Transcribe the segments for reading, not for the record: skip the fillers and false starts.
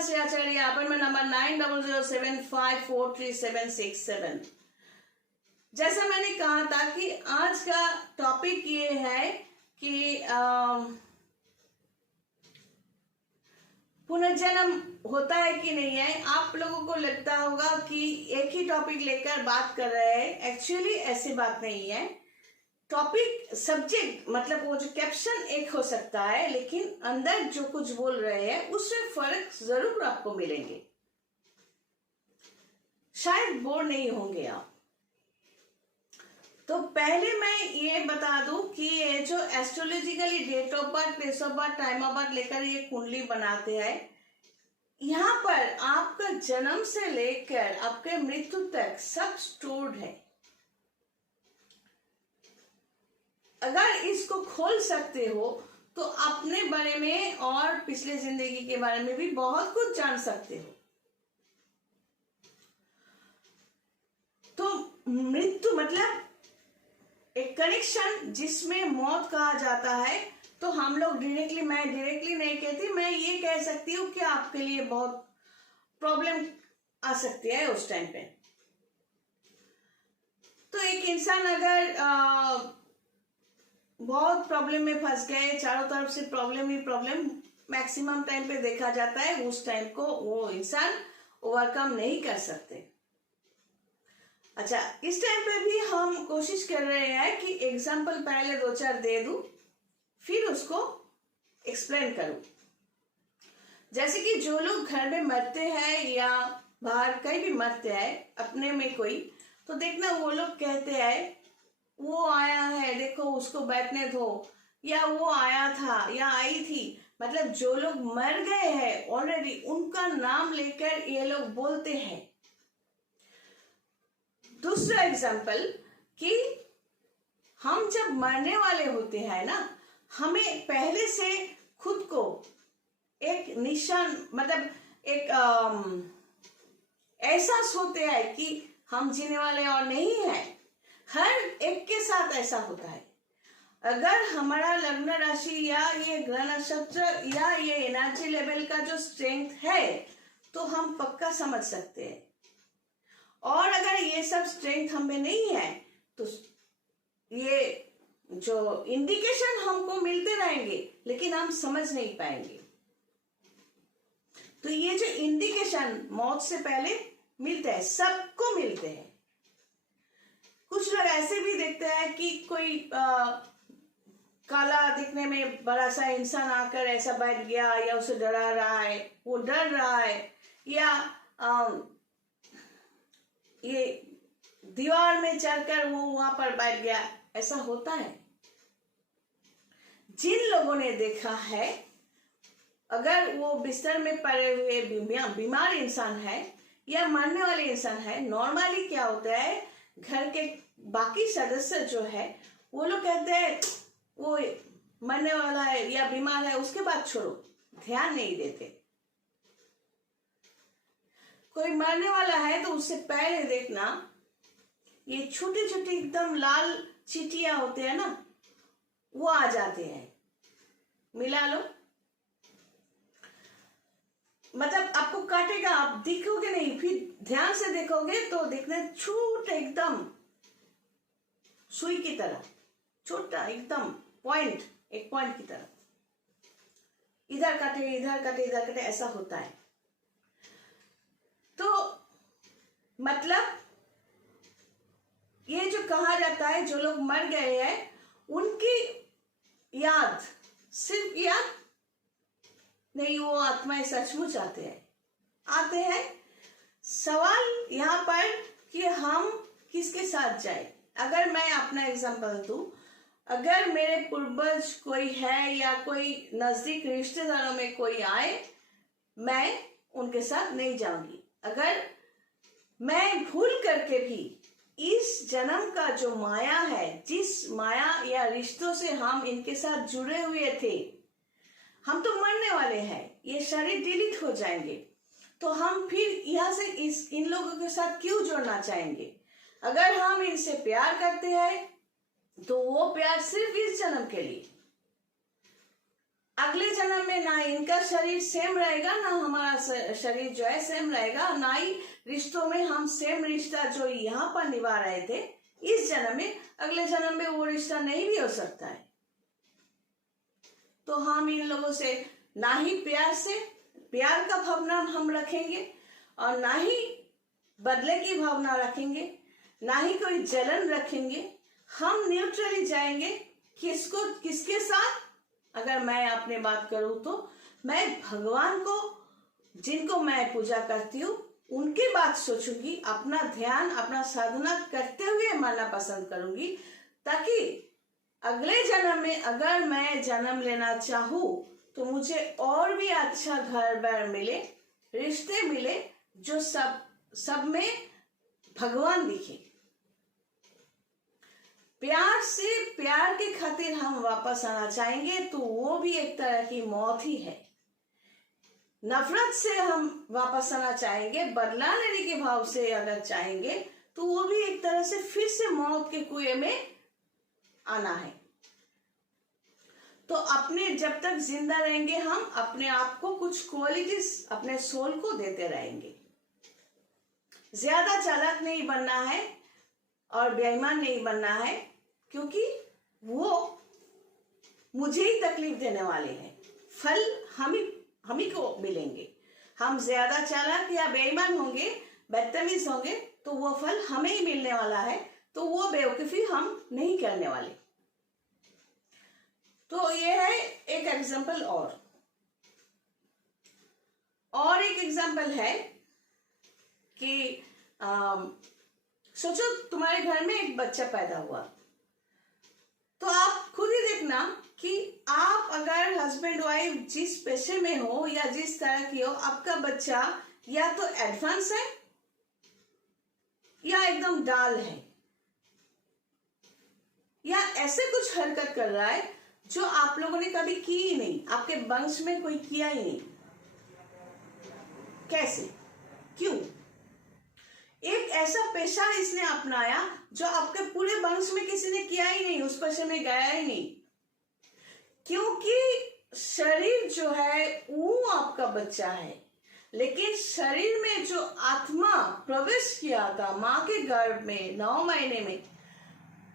से आचार्य appointment number 9007543767। जैसा मैंने कहा था कि आज का टॉपिक ये है कि पुनर्जन्म होता है कि नहीं है। आप लोगों को लगता होगा कि एक ही टॉपिक लेकर बात कर रहे हैं, एक्चुअली ऐसी बात नहीं है। टॉपिक सब्जेक्ट मतलब वो जो कैप्शन एक हो सकता है, लेकिन अंदर जो कुछ बोल रहे हैं उसमें फर्क जरूर आपको मिलेंगे। शायद बोर नहीं होंगे आप। तो पहले मैं ये बता दूं कि ये जो astrologically date of birth, place of birth, time of birth लेकर ये कुंडली बनाते हैं, यहाँ पर आपका जन्म से लेकर आपके मृत्यु तक सब स्टोर्ड है। अगर इसको खोल सकते हो तो अपने बारे में और पिछले जिंदगी के बारे में भी बहुत कुछ जान सकते हो। तो मृत्यु मतलब एक कनेक्शन जिसमें मौत कहा जाता है। तो हम लोग मैं डायरेक्टली नहीं कहती, मैं ये कह सकती हूँ कि आपके लिए बहुत प्रॉब्लम आ सकती है उस टाइम पे। तो एक इंसान अगर बहुत प्रॉब्लम में फंस गए, चारों तरफ से प्रॉब्लम ही प्रॉब्लम मैक्सिमम टाइम पे देखा जाता है, उस टाइम को वो इंसान ओवरकम नहीं कर सकते। अच्छा, इस टाइम पे भी हम कोशिश कर रहे हैं कि एग्जाम्पल पहले 2-4 दे दूं, फिर उसको एक्सप्लेन करूं। जैसे कि जो लोग घर में मरते हैं या बाहर कहीं भी मरते हैं, अपने में कोई, तो देखना वो लोग कहते हैं वो आया है, देखो उसको बैठने दो, या वो आया था या आई थी। मतलब जो लोग मर गए हैं ऑलरेडी, उनका नाम लेकर ये लोग बोलते हैं। दूसरा एग्जाम्पल कि हम जब मरने वाले होते हैं ना, हमें पहले से खुद को एक निशान मतलब एक एहसास होते हैं कि हम जीने वाले और नहीं है। हर एक के साथ ऐसा होता है। अगर हमारा लग्न राशि या ये ग्रह नक्षत्र या ये एनर्जी लेवल का जो स्ट्रेंथ है, तो हम पक्का समझ सकते हैं। और अगर ये सब स्ट्रेंथ हमें नहीं है तो ये जो इंडिकेशन हमको मिलते रहेंगे, लेकिन हम समझ नहीं पाएंगे। तो ये जो इंडिकेशन मौत से पहले मिलते हैं, सबको मिलते हैं। कुछ लोग ऐसे भी देखते हैं कि कोई काला दिखने में बड़ा सा इंसान आकर ऐसा बैठ गया, या उसे डरा रहा है, वो डर रहा है, या ये दीवार में चढ़कर वो वहां पर बैठ गया, ऐसा होता है। जिन लोगों ने देखा है, अगर वो बिस्तर में पड़े हुए बीमार इंसान है या मरने वाले इंसान है, नॉर्मली क्या होता है, घर के बाकी सदस्य जो है वो लोग कहते हैं वो मरने वाला है या बीमार है, उसके बाद छोड़ो, ध्यान नहीं देते। कोई मरने वाला है तो उससे पहले देखना, ये छोटी छोटी एकदम लाल चींटियां होते हैं ना, वो आ जाते हैं। मिला लो, मतलब आपको काटेगा, आप दिखोगे नहीं, फिर ध्यान से देखोगे तो देखना छोटा एकदम सुई की तरह, छोटा एकदम पॉइंट, एक पॉइंट की तरह, इधर काटे इधर काटे इधर काटे, ऐसा होता है। तो मतलब ये जो कहा जाता है, जो लोग मर गए हैं उनकी याद, सिर्फ याद नहीं, वो आत्माएं सचमुच आते हैं। सवाल यहाँ पर कि हम किसके साथ जाए। अगर मैं अपना एग्जांपल दूं, अगर मेरे पूर्वज कोई है या कोई नजदीक रिश्तेदारों में कोई आए, मैं उनके साथ नहीं जाऊंगी। अगर मैं भूल करके भी इस जन्म का जो माया है, जिस माया या रिश्तों से हम इनके साथ जुड़े हुए थे, हम तो मरने वाले हैं, ये शरीर डिलीट हो जाएंगे, तो हम फिर यहाँ से इन लोगों के साथ क्यों जुड़ना चाहेंगे। अगर हम इनसे प्यार करते हैं तो वो प्यार सिर्फ इस जन्म के लिए। अगले जन्म में ना इनका शरीर सेम रहेगा, ना हमारा शरीर जो है सेम रहेगा, ना ही रिश्तों में हम सेम रिश्ता जो यहाँ पर निभा रहे थे इस जन्म में, अगले जन्म में वो रिश्ता नहीं भी हो सकता है। तो हम इन लोगों से ना ही प्यार का भावना हम रखेंगे, और ना ही बदले की भावना रखेंगे, ना ही कोई जलन रखेंगे। हम न्यूट्रली जाएंगे। किसके साथ? अगर मैं अपनी बात करूं तो मैं भगवान को, जिनको मैं पूजा करती हूँ, उनकी बात सोचूंगी, अपना ध्यान, अपना साधना करते हुए मानना पसंद करूंगी, ताकि अगले जन्म में अगर मैं जन्म लेना चाहूँ तो मुझे और भी अच्छा घर बार मिले, रिश्ते मिले, जो सब में भगवान दिखे। प्यार के खातिर हम वापस आना चाहेंगे तो वो भी एक तरह की मौत ही है। नफरत से हम वापस आना चाहेंगे, बदला लेने के भाव से अगर चाहेंगे तो वो भी एक तरह से फिर से मौत के कुएं में आना है। तो अपने जब तक जिंदा रहेंगे हम अपने आप को कुछ क्वालिटीज, अपने सोल को देते रहेंगे। ज्यादा चालाक नहीं बनना है और बेईमान नहीं बनना है, क्योंकि वो मुझे ही तकलीफ देने वाले हैं। फल हम ही को मिलेंगे। हम ज्यादा चालाक या बेईमान होंगे, बदतमीज होंगे, तो वो फल हमें ही मिलने वाला है। तो वो बेवकूफी हम नहीं करने वाले। तो ये है एक एग्जाम्पल। और एक एग्जाम्पल है कि सोचो तुम्हारे घर में एक बच्चा पैदा हुआ, तो आप खुद ही देखना कि आप अगर हस्बैंड वाइफ जिस पेशे में हो या जिस तरह की हो, आपका बच्चा या तो एडवांस है या एकदम डाल है, या ऐसे कुछ हरकत कर रहा है जो आप लोगों ने कभी की ही नहीं, आपके वंश में कोई किया ही नहीं। कैसे? क्यों? एक ऐसा पेशा इसने अपनाया जो आपके पूरे वंश में किसी ने किया ही नहीं, उस पेशे में गया ही नहीं। क्योंकि शरीर जो है वो आपका बच्चा है, लेकिन शरीर में जो आत्मा प्रवेश किया था माँ के गर्भ में 9 महीने में,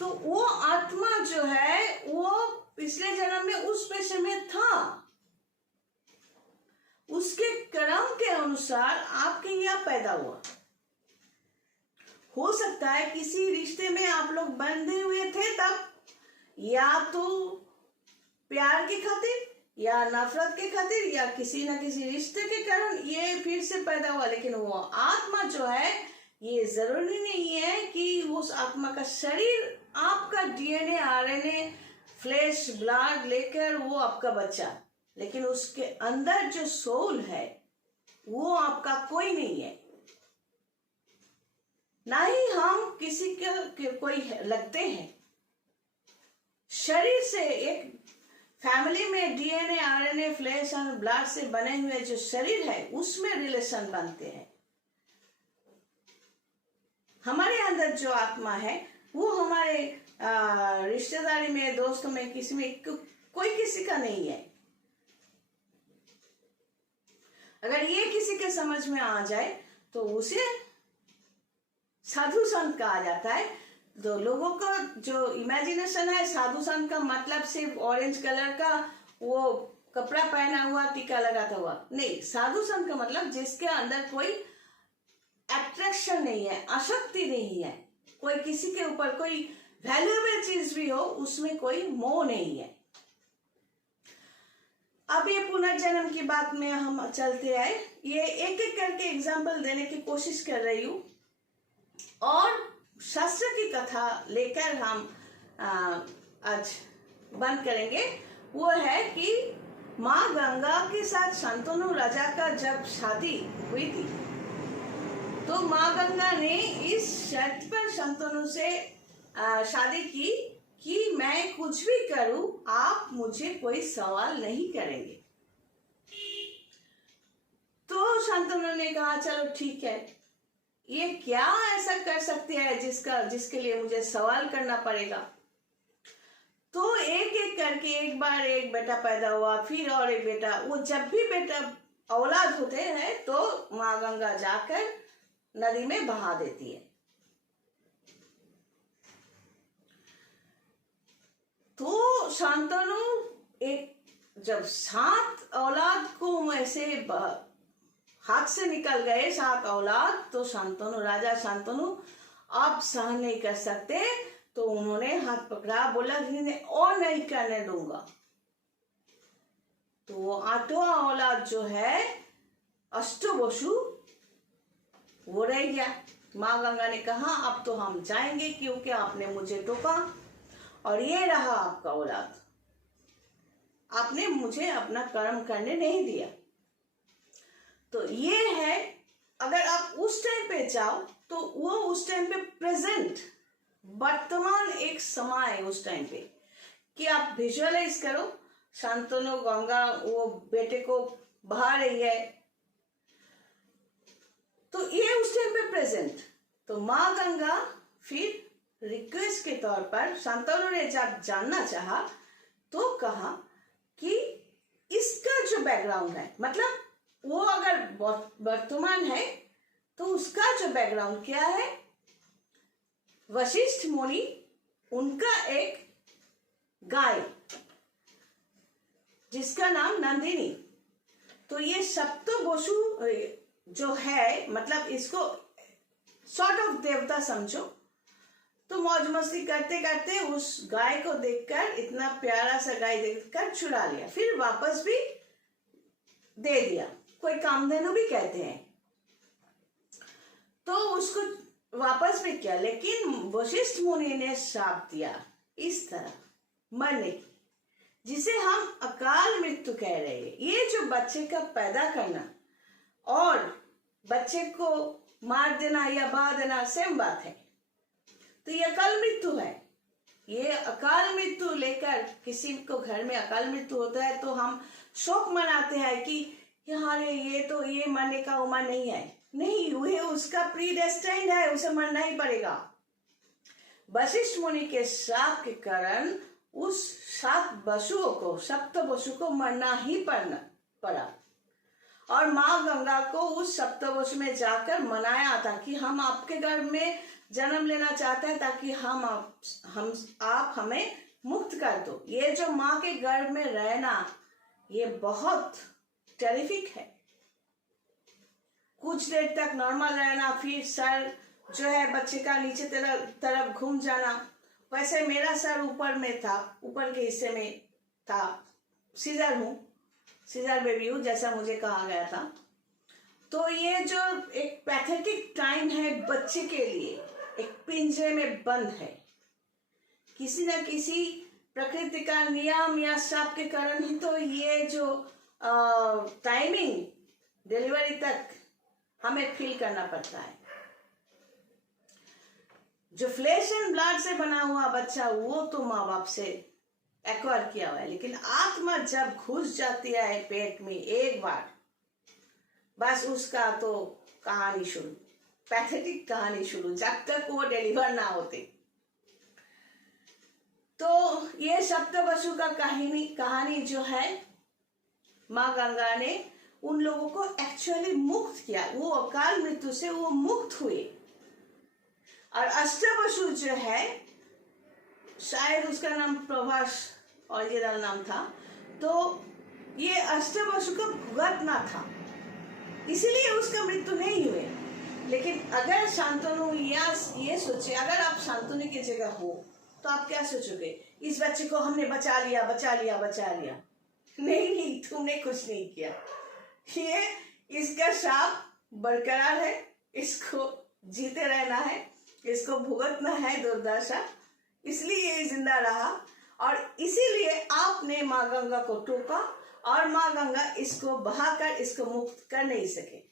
तो वो आत्मा जो है वो पिछले जन्म में उस पेशे में था। उसके कर्म के अनुसार आपके यहाँ पैदा हुआ। हो सकता है किसी रिश्ते में आप लोग बंधे हुए थे तब, या तो प्यार के खातिर या नफरत के खातिर या किसी न किसी रिश्ते के कारण ये फिर से पैदा हुआ। लेकिन वो आत्मा जो है, ये जरूरी नहीं है कि उस आत्मा का शरीर आपका डीएनए आरएनए फ्लैश ब्लड लेकर वो आपका बच्चा, लेकिन उसके अंदर जो सोल है वो आपका कोई नहीं है। ना ही हम किसी के कोई लगते हैं। शरीर से एक फैमिली में डीएनए आरएनए फ्लैश और ब्लड से बने हुए जो शरीर है उसमें रिलेशन बनते हैं। हमारे अंदर जो आत्मा है वो हमारे रिश्तेदारी में, दोस्तों में, किसी में कोई किसी का नहीं है। अगर ये किसी के समझ में आ जाए तो उसे साधु संत कहा जाता है। तो लोगों का जो इमेजिनेशन है, साधु संत का मतलब सिर्फ ऑरेंज कलर का वो कपड़ा पहना हुआ, टीका लगाता हुआ नहीं। साधु संत का मतलब जिसके अंदर कोई अट्रैक्शन नहीं है, आसक्ति नहीं है, कोई किसी के ऊपर कोई वैल्यूएबल चीज भी हो उसमें कोई मोह नहीं है। अब ये पुनर्जन्म की बात में हम चलते आए, ये एक एक करके एग्जाम्पल देने की कोशिश कर रही हूँ, और शास्त्र की कथा लेकर हम आज बंद करेंगे। वो है कि माँ गंगा के साथ शांतनु राजा का जब शादी हुई थी, तो माँ गंगा ने इस शर्त पर शांतनु से शादी की कि मैं कुछ भी करूं आप मुझे कोई सवाल नहीं करेंगे। तो शांतनु ने कहा चलो ठीक है, ये क्या ऐसा कर सकती है जिसके लिए मुझे सवाल करना पड़ेगा। तो एक एक एक करके एक बार एक बेटा पैदा हुआ, फिर और एक बेटा, वो जब भी बेटा औलाद होते हैं तो माँ गंगा जाकर नदी में बहा देती है। तो शांतनु एक जब 7 औलाद को ऐसे हाथ से निकल गए 7 औलाद, तो शांतनु, राजा शांतनु अब सहन नहीं कर सकते, तो उन्होंने हाथ पकड़ा, बोला कि और नहीं करने दूंगा। तो 8वां औलाद जो है अष्टवसु, वो रह गया। माँ गंगा ने कहा अब तो हम जाएंगे क्योंकि आपने मुझे टोका और ये रहा आपका औलाद, आपने मुझे अपना कर्म करने नहीं दिया। तो ये है, अगर आप उस टाइम पे जाओ तो वो उस टाइम पे प्रेजेंट, वर्तमान एक समय है उस टाइम पे, कि आप विजुअलाइज करो शांतनु गंगा वो बेटे को बहा रही है, तो ये उस टाइम पे प्रेजेंट। तो माँ गंगा फिर रिक्वेस्ट के तौर पर शांतनु ने जब जानना चाहा तो कहा कि इसका जो बैकग्राउंड है, मतलब वो अगर वर्तमान है तो उसका जो बैकग्राउंड क्या है, वशिष्ठ मुनि उनका एक गाय जिसका नाम नंदिनी, तो ये सप्तवसु जो है, मतलब इसको सॉर्ट ऑफ देवता समझो। तो मौज मस्ती करते करते उस गाय को देखकर, इतना प्यारा सा गाय देखकर चुरा लिया, फिर वापस भी दे दिया, कोई कामधेनु भी कहते हैं। तो उसको वापस भी किया, लेकिन वशिष्ठ मुनि ने श्राप दिया इस तरह मरने की, जिसे हम अकाल मृत्यु कह रहे हैं। ये जो बच्चे का पैदा करना और बच्चे को मार देना या बहा देना सेम बात है, तो ये अकाल मृत्यु है। ये अकाल मृत्यु लेकर किसी को घर में अकाल मृत्यु होता है तो हम शोक मनाते हैं कि यार ये मरने का उम्र नहीं है, नहीं, वह उसका प्री डेस्टाइन्ड है, उसे मरना ही पड़ेगा। वशिष्ठ मुनि के श्राप के कारण उस 7 वसुओं को, सप्त वसु को मरना ही पड़ा, और माँ गंगा को उस सप्तवसु में जाकर मनाया था कि हम आपके गर्भ में जन्म लेना चाहते हैं ताकि आप हमें मुक्त कर दो। ये जो माँ के गर्भ में रहना, ये बहुत टेरिफिक है। कुछ देर तक नॉर्मल रहना, फिर सर जो है बच्चे का नीचे तरफ घूम जाना। वैसे मेरा सर ऊपर में था, ऊपर के हिस्से में था, सीजर बेबी हूँ जैसा मुझे कहा गया था। तो ये जो एक पैथेटिक टाइम है बच्चे के लिए, एक पिंजरे में बंद है, किसी न किसी प्रकृति का नियम या श्राप के कारण ही तो ये जो टाइमिंग डिलीवरी तक हमें फील करना पड़ता है। जो फ्लैश एंड ब्लड से बना हुआ बच्चा वो तो माँ बाप से एक्वायर किया हुआ है, लेकिन आत्मा जब घुस जाती है पेट में एक बार, बस उसका तो कहानी शुरू, पैथेटिक कहानी शुरू, जब तक वो डिलीवर ना होते। तो ये सप्तवसु का कहानी जो है, माँ गंगा ने उन लोगों को एक्चुअली मुक्त किया, वो अकाल मृत्यु से वो मुक्त हुए। और अष्टवसु जो है, शायद उसका नाम प्रभास ओरिजिनल नाम था, तो ये अष्टवसु का भुगतना था, इसीलिए उसका मृत्यु नहीं हुए। लेकिन अगर शांतनु ये सोचे, अगर आप शांतनु की जगह हो तो आप क्या सोचोगे? इस बच्चे को हमने बचा लिया। नहीं, तुमने कुछ नहीं किया। ये इसका शाप बरकरार है, इसको जीते रहना है, इसको भुगतना है दुर्दशा, इसलिए ये जिंदा रहा। और इसीलिए आपने माँ गंगा को टोका और माँ गंगा इसको बहाकर इसको मुक्त कर नहीं सके।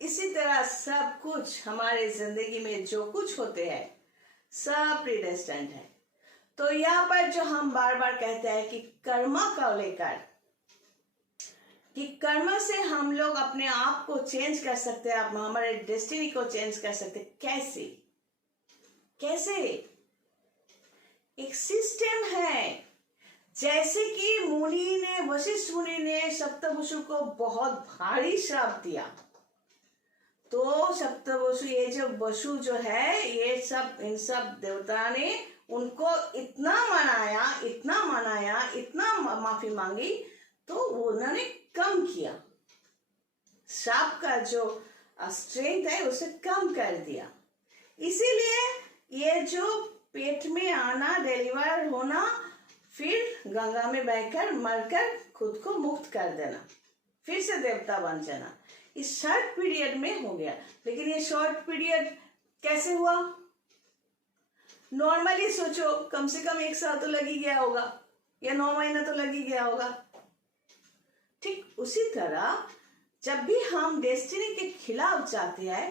इसी तरह सब कुछ हमारे जिंदगी में जो कुछ होते हैं सब प्रीडेस्टिन्ड है। तो यहाँ पर जो हम बार बार कहते हैं कि कर्मा को लेकर, कि कर्म से हम लोग अपने आप को चेंज कर सकते हैं, आप हमारे डेस्टिनी को चेंज कर सकते हैं। कैसे? एक सिस्टम है। जैसे कि मुनि ने, वशिष्ठ मुनि ने सप्तवसु को बहुत भारी श्राप दिया, तो सप्तवसु, ये जो वसु जो है, ये सब, इन सब देवता ने उनको इतना मनाया, इतना मनाया, इतना माफी मांगी, तो उन्होंने कम किया, श्राप का जो स्ट्रेंथ है उसे कम कर दिया। इसीलिए ये जो पेट में आना, डिलीवर होना, फिर गंगा में बहकर मरकर खुद को मुक्त कर देना, फिर से देवता बन जाना, इस शॉर्ट पीरियड में हो गया। लेकिन ये शॉर्ट पीरियड कैसे हुआ? नॉर्मली सोचो, कम से कम 1 साल तो लग ही गया होगा, या 9 महीना तो लग ही गया होगा। ठीक उसी तरह जब भी हम डेस्टिनी के खिलाफ जाते हैं,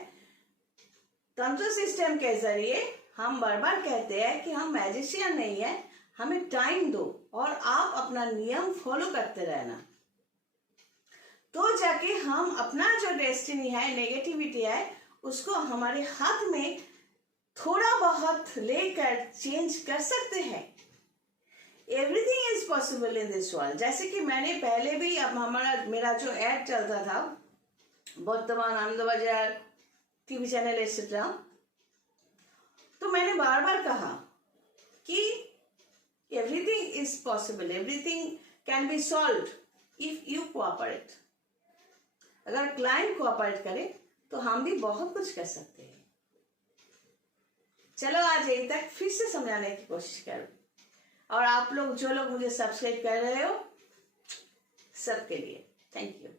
तंत्र सिस्टम के जरिए हम बार बार कहते हैं कि हम मैजिशियन नहीं है, हमें टाइम दो और आप अपना नियम फॉलो करते रहना, तो जाके हम अपना जो डेस्टिनी है, नेगेटिविटी है, उसको हमारे हाथ में थोड़ा बहुत लेकर चेंज कर सकते हैं। Everything is possible in this world. जैसे कि मैंने पहले भी, अब मेरा जो एड चलता था वर्तमान, आनंद बाजार, टीवी चैनल एक्सेट्रा, तो मैंने बार बार कहा कि everything is possible, everything can be solved if you cooperate. अगर क्लाइंट कोऑपरेट करे तो हम भी बहुत कुछ कर सकते हैं। चलो आज यही तक फिर से समझाने की कोशिश करो, और आप लोग, जो लोग मुझे सब्सक्राइब कर रहे हो, सबके लिए थैंक यू।